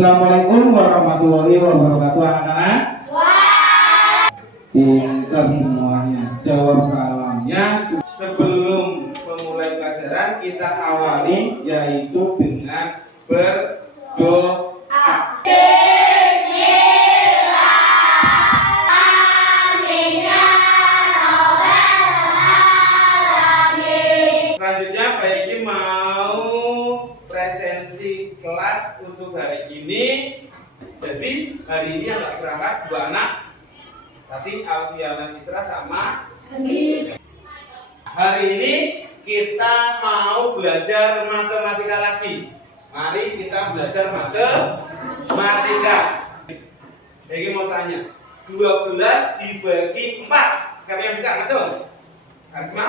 Assalamualaikum warahmatullahi wabarakatuh anak-anak. Pintar semuanya. Jawab salamnya. Sebelum memulai pelajaran kita awali yaitu dengan berdoa. Selanjutnya Pak Iki mau presensi kelas untuk hari ini. Jadi hari ini yang nggak berangkat dua anak. Tadi Alfiana Citra sama hari ini kita mau belajar matematika lagi. Mari kita belajar matematika. Jadi mau tanya 12 dibagi 4. Siapa yang bisa ngaco? Karisma?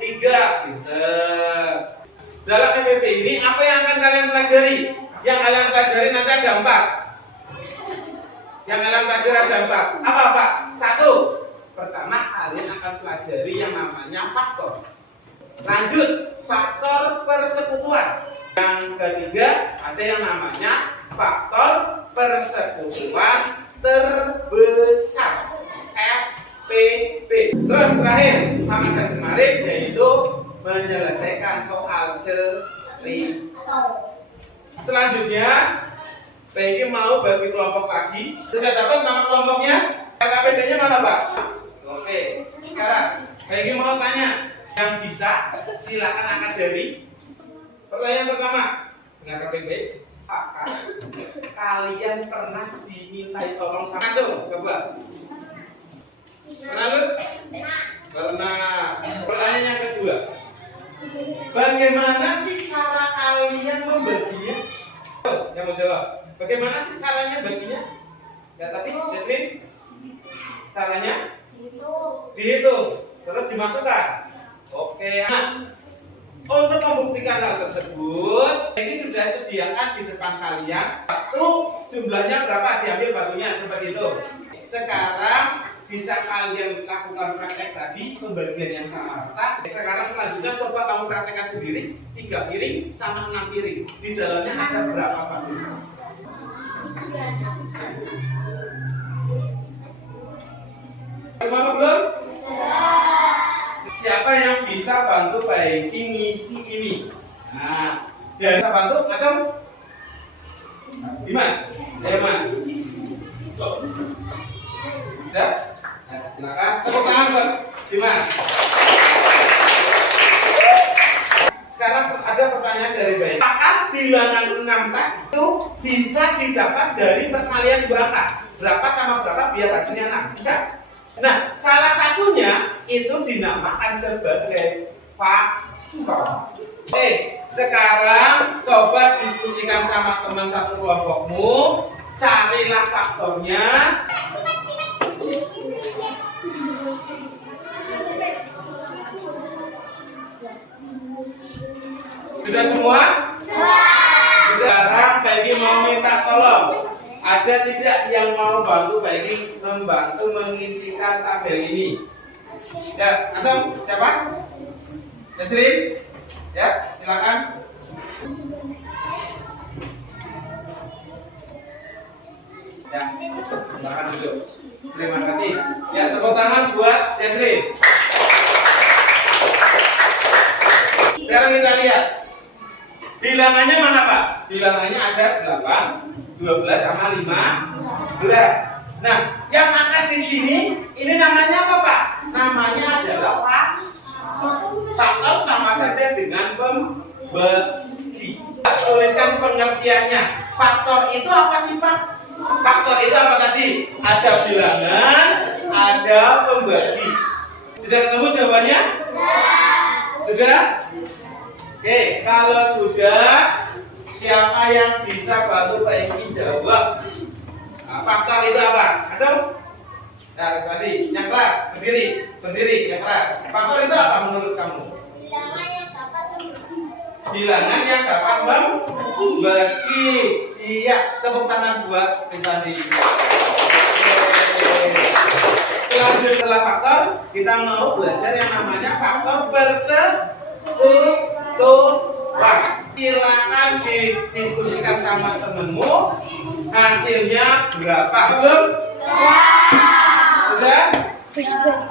3. Pinter. Dalam PPP ini apa yang akan kalian pelajari? Yang kalian pelajari nanti ada 4. Yang kalian pelajari ada 4. Apa Pak? 1. Pertama kalian akan pelajari yang namanya faktor. Lanjut faktor persekutuan. Yang ketiga ada yang namanya faktor persekutuan terbesar FPP. Terus terakhir sama dengan kemarin yaitu menyelesaikan soal cerita. Selanjutnya Peggy mau bagi kelompok lagi. Sudah dapat nama kelompoknya? KPD-nya mana Pak? Oke. Sekarang Peggy mau tanya, yang bisa silakan angkat jari. Pertanyaan pertama dengan KPD, apakah kalian pernah dimintai tolong sama coba? Lanjut. Pernah. Pertanyaan yang kedua, bagaimana sih cara kalian membaginya? Yang mau jawab. Bagaimana sih caranya baginya? Ya tadi, Jasmine. Caranya? Dihitung. Terus dimasukkan. Oke. Nah, untuk membuktikan hal tersebut, ini sudah sediakan di depan kalian. Satu, jumlahnya berapa? Diambil batunya. Coba dihitung. Sekarang bisa kalian lakukan praktek tadi pembagian yang sama rata. Sekarang selanjutnya coba kamu praktekkan sendiri 3 piring sama 6 piring. Di dalamnya ada berapa batu? Semua belum? Siapa yang bisa bantu Pak Eki ngisi ini? Nah, dia bisa bantu? Acung? Dimas? Ya Mas. Ya? Silakan. Tepuk tangan buat Dimas. Sekarang ada pertanyaan dari Bayi. Apakah bilangan 6 tadi itu bisa didapat dari perkalian 2 angka? Berapa sama berapa biar hasilnya 6? Bisa? Nah, salah satunya itu dinamakan sebagai faktor. Oke, sekarang coba diskusikan sama teman satu kelompokmu. Carilah faktornya. Sudah semua? Sekarang Peggy mau minta tolong. Ada tidak yang mau bantu Peggy membantu mengisikan tabel ini? Ya, langsung. Siapa? Jasrin? Ya, silakan. Ya, silakan duduk. Terima kasih. Ya, tepuk tangan buat Jasrin. Sekarang kita lihat. Bilangannya mana Pak? Bilangannya ada 8, 12 sama 15. Nah, yang angkat di sini ini namanya apa Pak? Namanya adalah faktor sama saja dengan pembagi. Tuliskan pengertiannya. Faktor itu apa sih Pak? Faktor itu apa tadi? Ada bilangan, ada pembagi. Sudah ketemu jawabannya? Sudah? Oke, kalau sudah, siapa yang bisa bantu Pak Eki jawab? Nah, faktor itu apa? Acung? Nah, tadi, yang kelas, berdiri, yang kelas. Faktor itu apa menurut kamu? Bilangan yang dapat membagi. Iya, tepuk tangan buat prestasi. Selanjutnya setelah faktor, kita mau belajar yang namanya faktor persekutuan. Silakan didiskusikan sama temenmu. Hasilnya berapa? Belum? Sudah?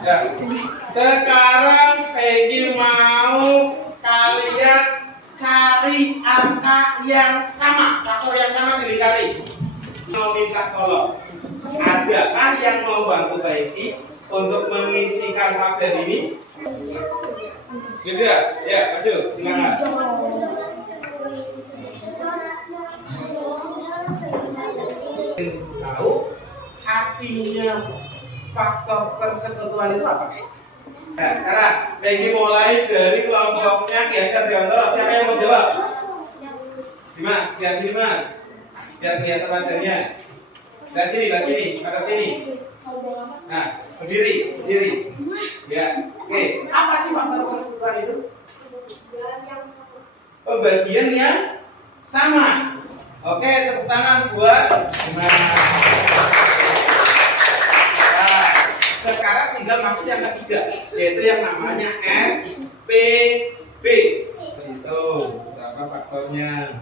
Ya. Sekarang Peggy mau kalian cari angka yang sama, faktor yang sama dikali. Mau minta tolong. Adakah yang mau bantu Peggy untuk mengisikan tabel ini? Gitu ya? Ya, maju, silakan. Tahu artinya faktor persekutuan itu apa? Nah, sekarang Peggy mulai dari kelompoknya diajar Diondoro. Siapa yang mau jawab? Dimas, lihat sini Mas. Biar kelihatan wajahnya. Lihat sini, hadap sini. Nah, berdiri. Ya, oke. Apa sih faktor persekutuan itu? Pembagian yang sama. Oke, tepuk tangan buat Dimas. Sekarang tinggal masuk yang ketiga, yaitu yang namanya FPB. Itu berapa faktornya?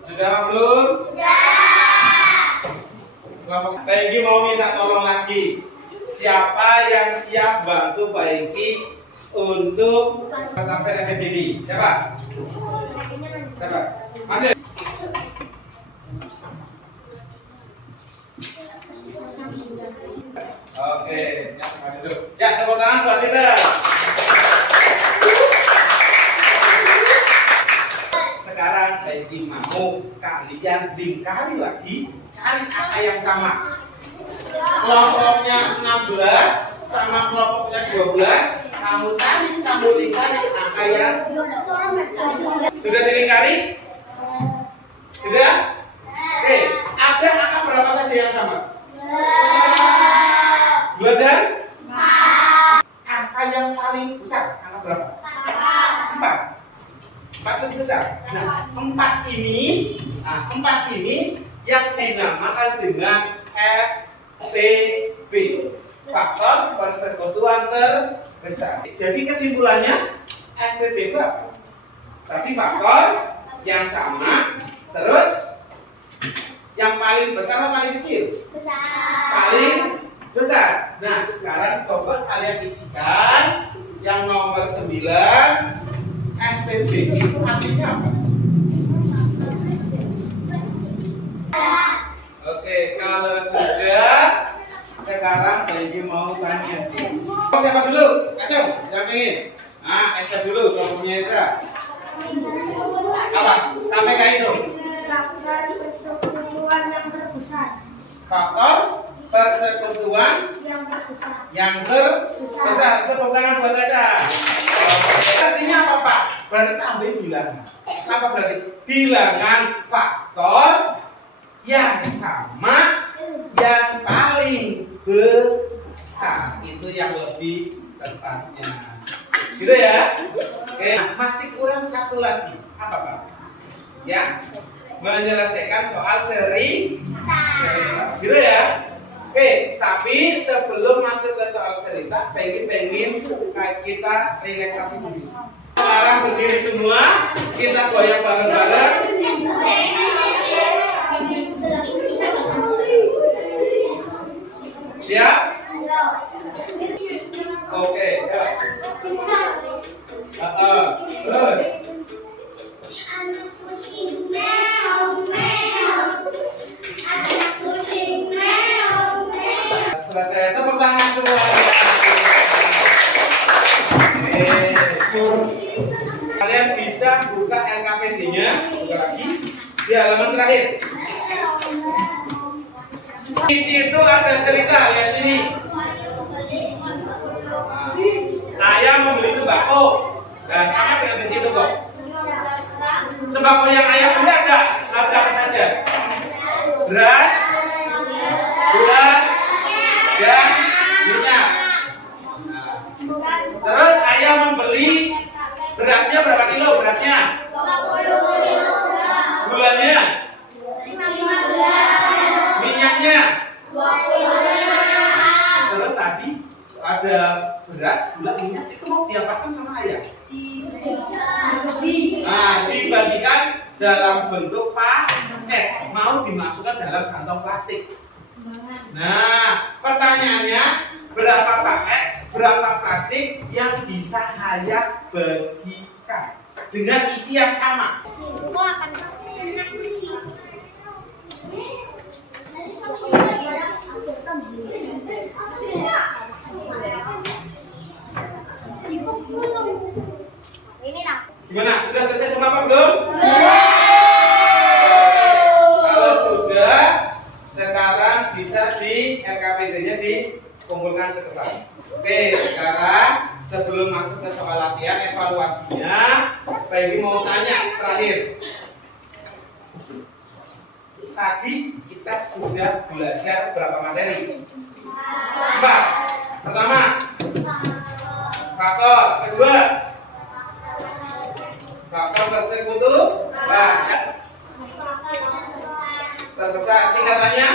Sudah belum? Sudah. Peggy mau minta tolong lagi. Siapa yang siap bantu Peggy untuk sampai FPB ini? Siapa? Maju. Oke, ya tepuk tangan buat kita. Sekarang Peggy mau kalian lingkari lagi, cari angka yang sama. Kelompoknya 16 sama kelompoknya 12, kamu sambung lingkari angka yang sudah dilingkari? Sudah? Oke, ada angka berapa saja yang sama? 2 dan 4. Angka yang paling besar, angka berapa? 4 lebih besar. Nah, 4 ini yang dinamakan dengan FPB, faktor persekutuan terbesar. Jadi kesimpulannya FPB itu apa? Tadi faktor yang sama, terus yang paling besar atau paling kecil? Besar. Paling besar. Nah, sekarang coba kalian isikan yang nomor 9. FPB itu artinya apa? Oke, kalau sudah, sekarang Peggy mau tanya. Siapa dulu? Acung, siapa ingin? Nah, Esa dulu, kelompoknya Esa. Apa? KPK itu? Faktor persekutuan yang terbesar. Faktor persekutuan yang terbesar. Tepuk tangan buat Esa. Artinya apa, Pak? Berarti tambah bilangan. Apa berarti? Bilangan faktor yang sama yang paling besar. Itu yang lebih tepatnya. Gitu ya? Oke, masih kurang satu lagi. Apa, Pak? Ya, menyelesaikan soal cerita. Gitu ya? Oke, tapi sebelum masuk ke soal cerita, pengen kita relaksasi dulu. Sekarang berdiri semua, kita goyang bareng-bareng. Siap? Oke, ya. Terus. Anak kucing meong meong. Anak kucing meong meong. Selesai, tepuk tangan semua. Kalian bisa buka LKPD-nya, buka lagi di halaman terakhir. Di situ ada cerita, lihat sini. Ayah membeli sembako. Nah, sama dengan di situ kok. Sembako yang ayah beli ada apa saja? Beras, gula, dan minyak. Terus ayah membeli berasnya berapa kilo berasnya? 20. Gulanya? 15. Minyaknya? 25. Terus tadi beras, gula minyak itu mau diapakan sama ayah? Nah, dibagikan dalam bentuk paket, mau dimasukkan dalam kantong plastik. Nah, pertanyaannya berapa paket, berapa plastik yang bisa ayah bagikan dengan isi yang sama? Gimana? Sudah selesai semua apa belum? Kalau sudah, sekarang bisa di LKPD-nya dikumpulkan ke depan. Oke, sekarang sebelum masuk ke soal latihan evaluasinya, Peggy mau tanya terakhir. Tadi kita sudah belajar berapa materi? 4. Pertama, faktor. Kedua, faktor persekutu. Terbesar. Singkatannya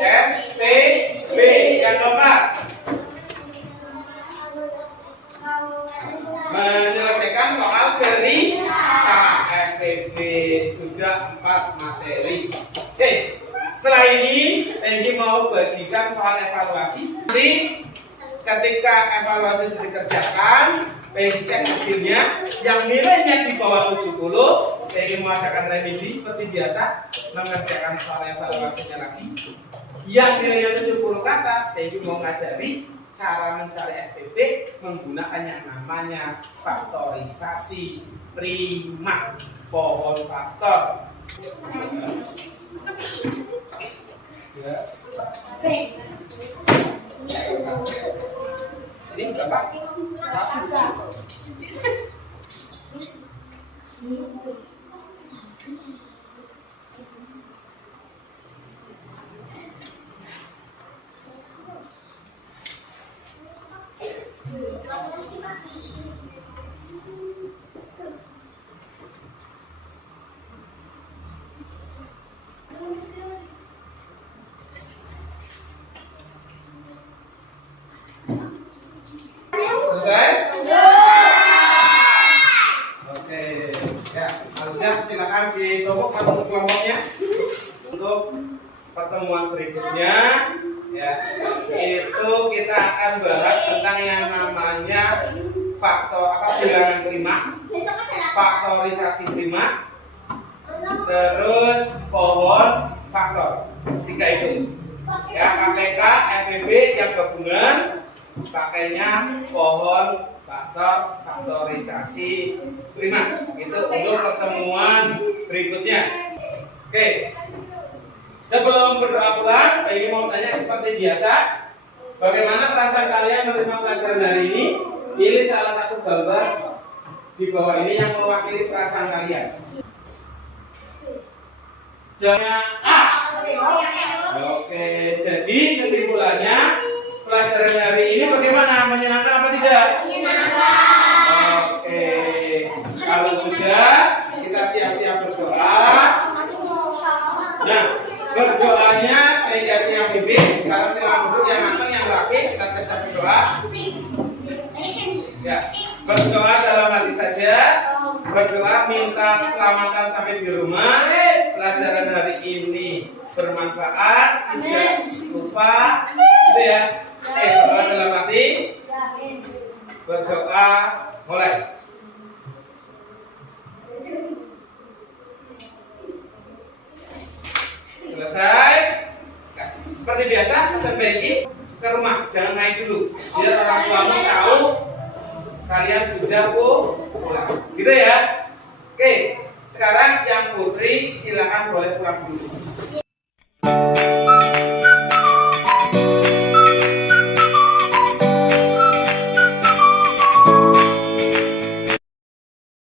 FPB. Yang keempat, menyelesaikan soal cerita. FPB sudah 4 materi. Oke, setelah ini Peggy mau bagikan soal evaluasi. Nanti ketika evaluasi sudah dikerjakan, Peggy cek hasilnya. Yang nilainya di bawah 70, Peggy mengadakan remedi seperti biasa, mengerjakan soal evaluasinya lagi. Yang nilainya 70 ke atas, Peggy mau ngajari cara mencari FPB menggunakan yang namanya faktorisasi prima, pohon faktor. Ini berapa? Selesai? Oke, ya, harusnya silakan ditumpuk satu kelompoknya untuk pertemuan berikutnya. Ya, itu kita akan bahas tentang yang namanya bilangan prima, faktorisasi prima, terus pohon faktor. 3 itu. Ya, KPK, FPB yang gabungan pakainya pohon faktor faktorisasi prima. Itu untuk pertemuan berikutnya. Oke. Sebelum berdoa pulang, Peggy mau tanya seperti biasa, bagaimana perasaan kalian menerima pelajaran hari ini? Pilih salah satu gambar di bawah ini yang mewakili perasaan kalian. Jangan A. Oke, jadi kesimpulannya pelajaran hari ini bagaimana? Menyenangkan apa tidak? Menyenangkan. Oke, kalau sudah kita siap-siap berdoa. Nah, berdoanya mediasi yang bibit. Sekarang silakan duduk yang matang, yang rapi. Kita siap-siap berdoa. Ya, berdoa dalam hati saja. Berdoa minta keselamatan sampai di rumah. Pelajaran hari ini bermanfaat, tidak lupa, gitu ya. Berdoa dalam hati. Berdoa mulai. Selesai. Nah, seperti biasa, pesan Peggy ke rumah, jangan main dulu. Biar orang tuamu tahu kalian sudah pulang. Gitu ya. Oke, sekarang yang putri silakan boleh pulang dulu.